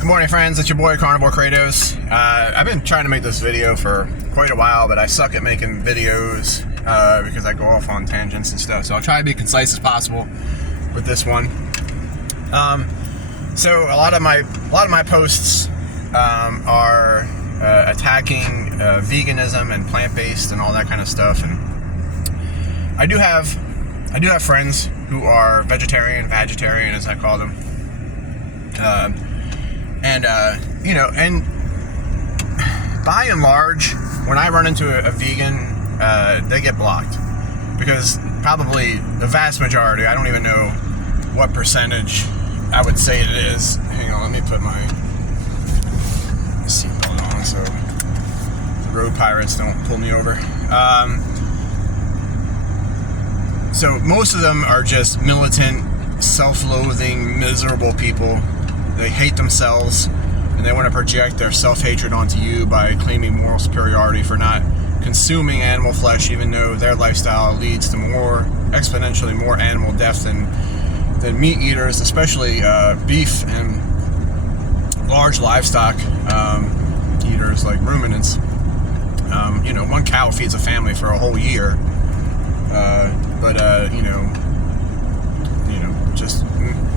Good morning, friends. It's your boy Carnivore Kratos. I've been trying to make this video for quite a while, but I suck at making videos because I go off on tangents and stuff. So I'll try to be concise as possible with this one. So a lot of my posts are attacking veganism and plant-based and all that kind of stuff. And I do have friends who are vegetarian, as I call them. And by and large, when I run into a vegan, they get blocked. Because probably the vast majority, I don't even know what percentage I would say it is. Hang on, let me put my seatbelt on so the road pirates don't pull me over. So most of them are just militant, self-loathing, miserable people. They hate themselves, and they want to project their self-hatred onto you by claiming moral superiority for not consuming animal flesh, even though their lifestyle leads to exponentially more animal death than meat eaters, especially beef and large livestock eaters like ruminants. One cow feeds a family for a whole year, just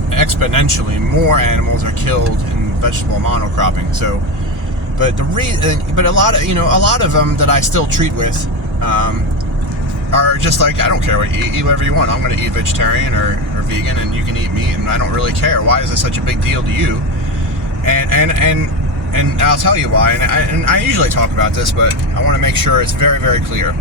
exponentially more animals are killed in vegetable monocropping. So, but a lot of them that I still treat with are just like, I don't care what you eat whatever you want. I'm going to eat vegetarian or vegan, and you can eat meat, and I don't really care. Why is it such a big deal to you? And I'll tell you why. And I usually talk about this, but I want to make sure it's very, very clear.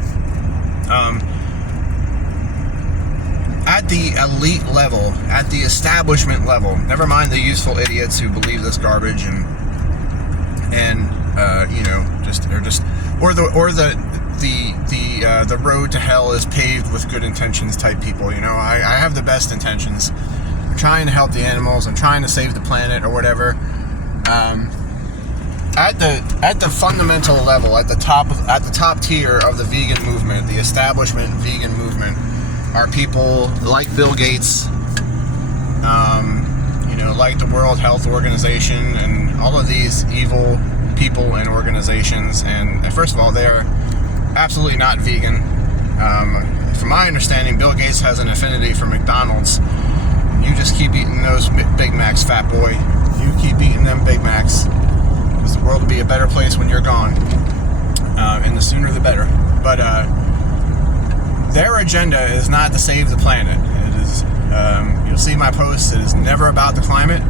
At the elite level, at the establishment level, never mind the useful idiots who believe this garbage the road to hell is paved with good intentions type people. I have the best intentions. I'm trying to help the animals. I'm trying to save the planet or whatever. At the fundamental level, at the top tier of the vegan movement, the establishment vegan movement, are people like Bill Gates, like the World Health Organization, and all of these evil people and organizations. And first of all, they're absolutely not vegan. From my understanding, Bill Gates has an affinity for McDonald's. You just keep eating those Big Macs, fat boy. You keep eating them Big Macs, because the world will be a better place when you're gone. And the sooner the better. But their agenda is not to save the planet. It is, you'll see my posts, it is never about the climate.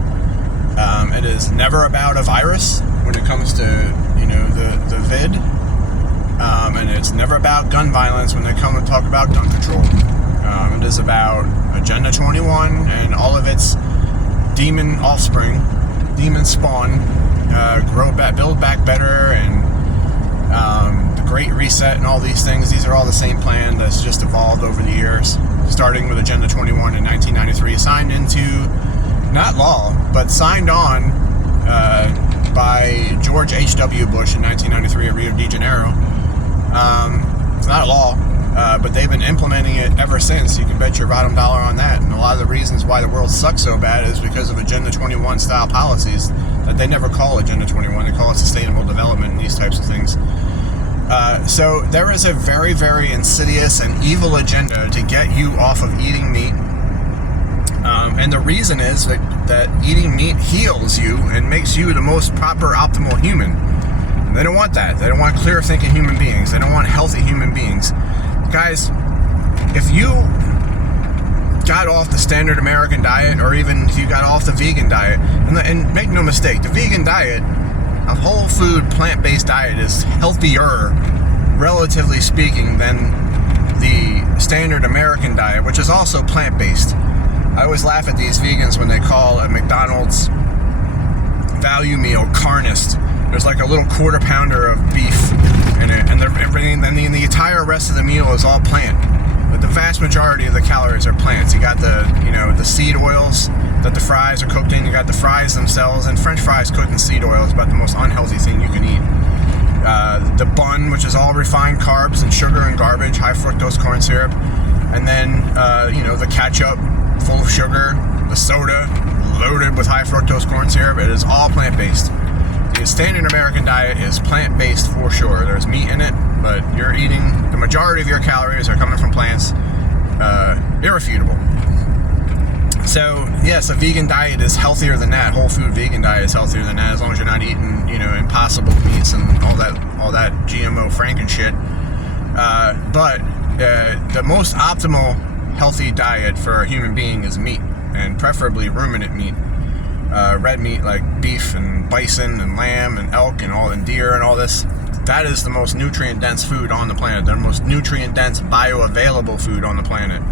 It is never about a virus when it comes to, the vid. And it's never about gun violence when they come and talk about gun control. It is about Agenda 21 and all of its demon offspring, demon spawn, build back better, and the Great Reset and all these things. These are all the same plan that's just evolved over the years, starting with Agenda 21 in 1993, signed into, not law, but signed on by George H.W. Bush in 1993 at Rio de Janeiro. It's not a law, but they've been implementing it ever since. You can bet your bottom dollar on that. And a lot of the reasons why the world sucks so bad is because of Agenda 21 style policies that they never call Agenda 21. They call it sustainable development and these types of things. So there is a very, very insidious and evil agenda to get you off of eating meat. And the reason is that eating meat heals you and makes you the most proper, optimal human. And they don't want that. They don't want clear-thinking human beings. They don't want healthy human beings. Guys, if you got off the standard American diet, or even if you got off the vegan diet, and make no mistake, the vegan diet, a whole food, plant-based diet, is healthier, relatively speaking, than the standard American diet, which is also plant-based. I always laugh at these vegans when they call a McDonald's value meal carnist. There's like a little quarter pounder of beef in it, and the entire rest of the meal is all plant. But the vast majority of the calories are plants. You got the seed oils that the fries are cooked in. You got the fries themselves, and French fries cooked in seed oil is about the most unhealthy thing you can eat. The bun, which is all refined carbs and sugar and garbage, high fructose corn syrup, and then the ketchup full of sugar, the soda, loaded with high fructose corn syrup. It is all plant-based. The standard American diet is plant-based for sure. There's meat in it, but you're eating, the majority of your calories are coming from plants. Irrefutable. So yes, a vegan diet is healthier than that. Whole food vegan diet is healthier than that, as long as you're not eating, impossible meats and all that GMO Franken shit. But the most optimal healthy diet for a human being is meat, and preferably ruminant meat. Red meat like beef and bison and lamb and elk and deer and all this. That is the most nutrient-dense food on the planet. The most nutrient-dense, bioavailable food on the planet.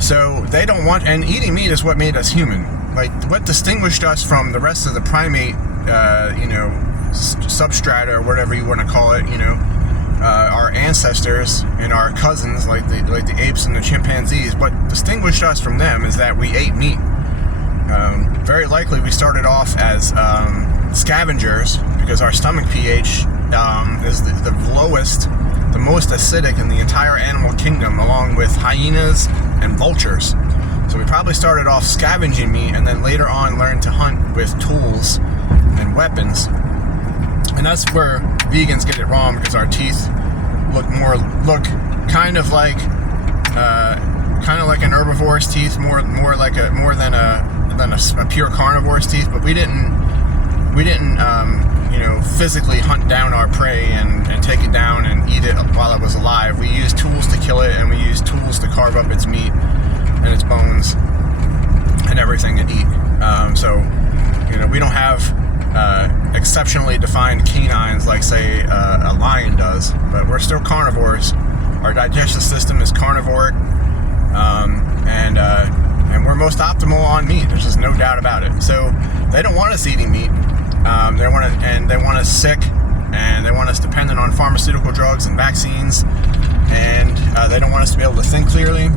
So they don't want, and eating meat is what made us human. Like, what distinguished us from the rest of the primate, substrata or whatever you want to call it, our ancestors and our cousins, like the apes and the chimpanzees. What distinguished us from them is that we ate meat. Very likely we started off as scavengers, because our stomach pH is the lowest, the most acidic in the entire animal kingdom, along with hyenas and vultures. So we probably started off scavenging meat, and then later on learned to hunt with tools and weapons. And that's where vegans get it wrong, because our teeth look kind of like an herbivore's teeth, more than a pure carnivore's teeth. But we didn't physically hunt down our prey and take it down and eat it while it was alive. We used tools to kill it, and we used tools to carve up its meat and its bones and everything to eat. We don't have exceptionally defined canines like, say, a lion does, but we're still carnivores. Our digestive system is carnivoric, and we're most optimal on meat. There's just no doubt about it. So they don't want us eating meat. They want us sick, and they want us dependent on pharmaceutical drugs and vaccines, and they don't want us to be able to think clearly.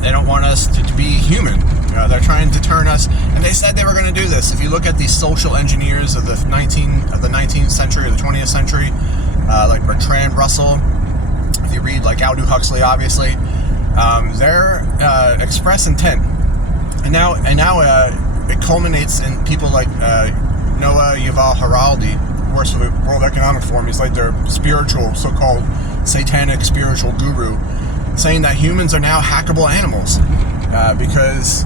They don't want us to be human. They're trying to turn us, and they said they were going to do this. If you look at these social engineers of the 19th century or the 20th century, like Bertrand Russell, if you read like Aldous Huxley, obviously, their express intent, and now it culminates in people like Noah Yuval Harari, works for the World Economic Forum. He's like their spiritual, so-called satanic spiritual guru, saying that humans are now hackable animals because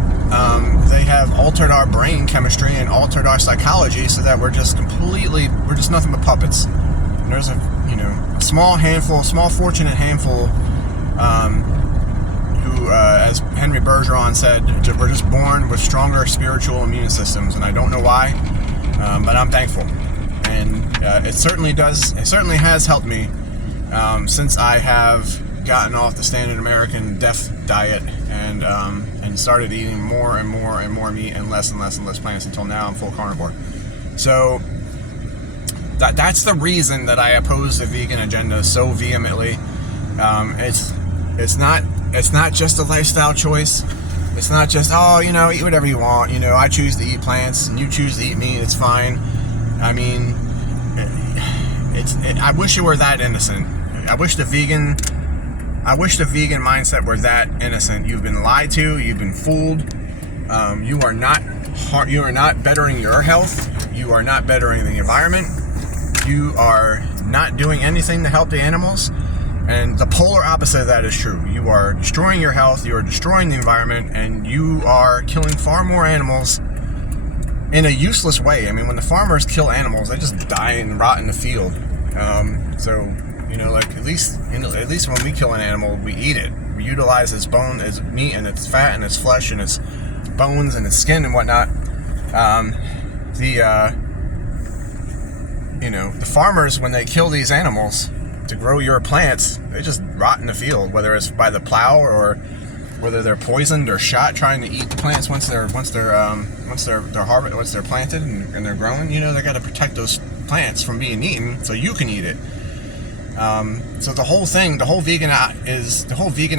they have altered our brain chemistry and altered our psychology, so that we're just nothing but puppets. And there's a small fortunate handful who, as Henry Bergeron said, we're just born with stronger spiritual immune systems, and I don't know why, but I'm thankful. And it certainly has helped me since I have gotten off the standard American death diet and started eating more and more meat and less plants, until now I'm full carnivore. So that's the reason that I oppose the vegan agenda so vehemently. It's not just a lifestyle choice. It's not just, eat whatever you want. I choose to eat plants and you choose to eat meat. It's fine. I mean, I wish it were that innocent. I wish the vegan mindset were that innocent. You've been lied to. You've been fooled. You are not bettering your health. You are not bettering the environment. You are not doing anything to help the animals. And the polar opposite of that is true. You are destroying your health, you are destroying the environment, and you are killing far more animals in a useless way. I mean, when the farmers kill animals, they just die and rot in the field. At least when we kill an animal, we eat it. We utilize its bone, its meat, and its fat, and its flesh, and its bones, and its skin, and whatnot. The farmers, when they kill these animals to grow your plants, they just rot in the field, whether it's by the plow or whether they're poisoned or shot trying to eat the plants once they're planted and they're growing. They got to protect those plants from being eaten so you can eat it. So the whole vegan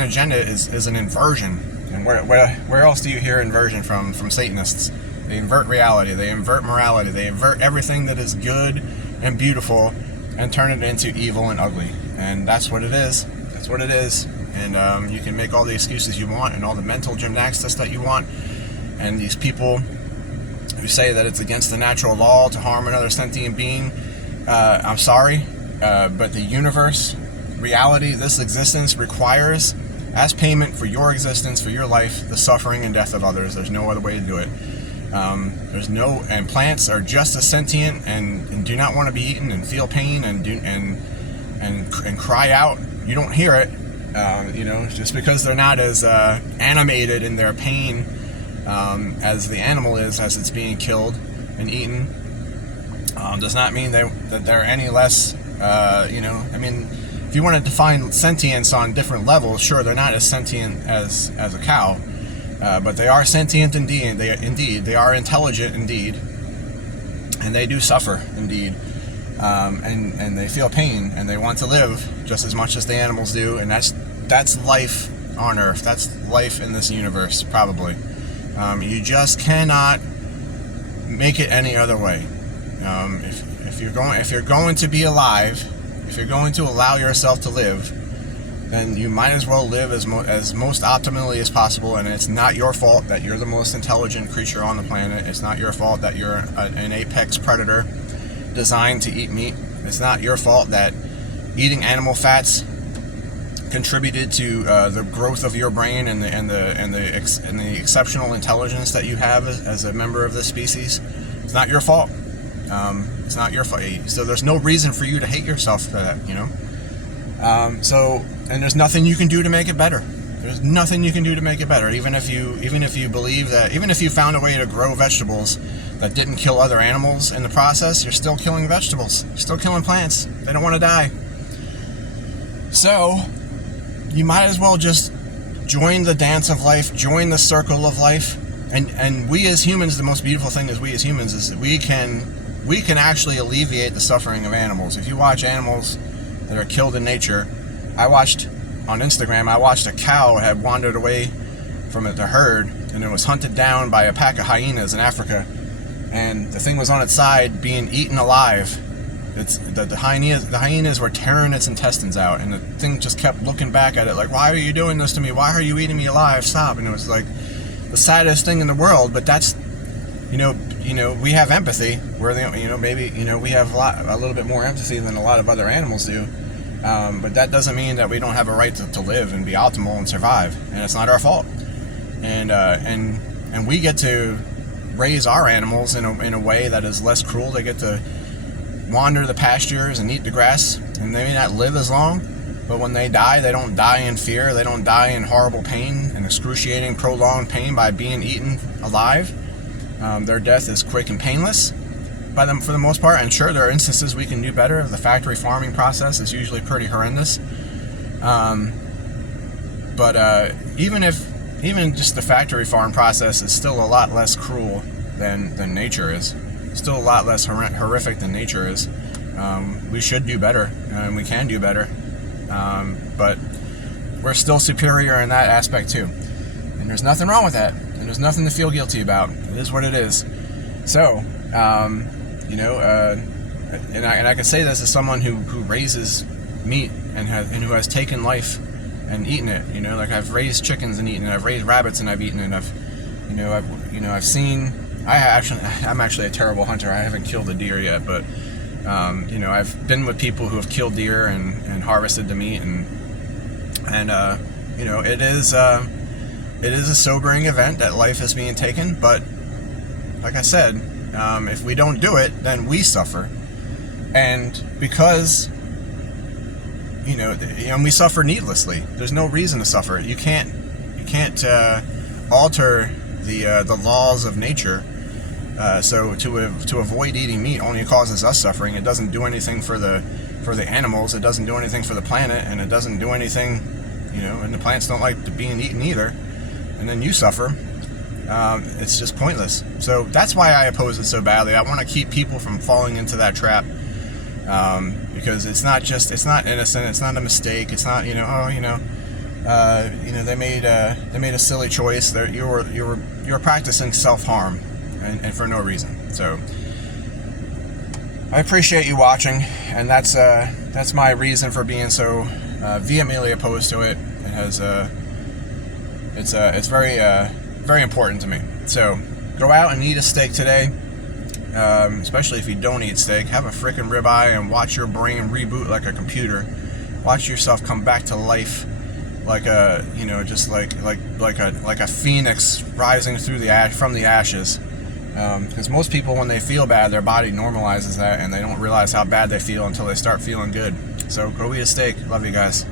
agenda is an inversion. And where else do you hear inversion from Satanists? They invert reality, they invert morality, they invert everything that is good and beautiful and turn it into evil and ugly. And that's what it is. That's what it is. And you can make all the excuses you want and all the mental gymnastics that you want. And these people who say that it's against the natural law to harm another sentient being, I'm sorry, but the universe, reality, this existence requires, as payment for your existence, for your life, the suffering and death of others. There's no other way to do it. And plants are just as sentient and do not want to be eaten and feel pain and cry out. You don't hear it, just because they're not as animated in their pain as the animal is as it's being killed and eaten. Does not mean that they're any less, if you want to define sentience on different levels, sure, they're not as sentient as a cow, but they are sentient indeed. They are intelligent indeed, and they do suffer indeed, and they feel pain, and they want to live just as much as the animals do, and that's life on Earth. That's life in this universe, probably. You just cannot make it any other way. If you're going to be alive, if you're going to allow yourself to live, then you might as well live as most optimally as possible. And it's not your fault that you're the most intelligent creature on the planet. It's not your fault that you're an apex predator designed to eat meat. It's not your fault that eating animal fats contributed to the growth of your brain and the exceptional intelligence that you have as a member of this species. It's not your fault. It's not your fault. So there's no reason for you to hate yourself for that, and there's nothing you can do to make it better. There's nothing you can do to make it better. Even if you believe that, even if you found a way to grow vegetables that didn't kill other animals in the process, you're still killing vegetables. You're still killing plants. They don't want to die. So you might as well just join the dance of life, join the circle of life. And we as humans, the most beautiful thing is we as humans is that we can actually alleviate the suffering of animals. If you watch animals that are killed in nature, I watched on Instagram, a cow had wandered away from the herd, and it was hunted down by a pack of hyenas in Africa, and the thing was on its side being eaten alive. The hyenas were tearing its intestines out, and the thing just kept looking back at it like, why are you doing this to me? Why are you eating me alive? Stop. And it was like the saddest thing in the world. But that's, we have empathy. We have a little bit more empathy than a lot of other animals do. But that doesn't mean that we don't have a right to live and be optimal and survive. And it's not our fault. And we get to raise our animals in a way that is less cruel. They get to wander the pastures and eat the grass, and they may not live as long, but when they die, they don't die in fear. They don't die in horrible pain and excruciating, prolonged pain by being eaten alive. Their death is quick and painless by them for the most part. And sure, there are instances we can do better. The factory farming process is usually pretty horrendous. But even just the factory farm process is still a lot less cruel than nature is. Still a lot less horrific than nature is. We should do better, and we can do better. But we're still superior in that aspect too. And there's nothing wrong with that. And there's nothing to feel guilty about. It is what it is. So, and I can say this as someone who raises meat and who has taken life and eaten it. Like I've raised chickens and eaten it. I've raised rabbits and I've eaten it. I've seen. I'm actually a terrible hunter. I haven't killed a deer yet, but I've been with people who have killed deer and harvested the meat, and it is a sobering event that life is being taken. But like I said, if we don't do it, then we suffer, and because we suffer needlessly. There's no reason to suffer. You can't alter the laws of nature. So to avoid eating meat only causes us suffering. It doesn't do anything for the animals. It doesn't do anything for the planet, and it doesn't do anything, and the plants don't like being eaten either. And then you suffer. It's just pointless. So that's why I oppose it so badly. I want to keep people from falling into that trap, because it's not innocent. It's not a mistake. It's not they made a silly choice. You're practicing self-harm. And for no reason. So I appreciate you watching, and that's my reason for being so vehemently opposed to it. It has it's very very important to me. So Go out and eat a steak today. Especially if you don't eat steak, have a freaking ribeye and watch your brain reboot like a computer. Watch yourself come back to life, like a, you know, just like a phoenix rising through from the ashes. Because most people, when they feel bad, their body normalizes that, and they don't realize how bad they feel until they start feeling good. So go eat a steak. Love you guys.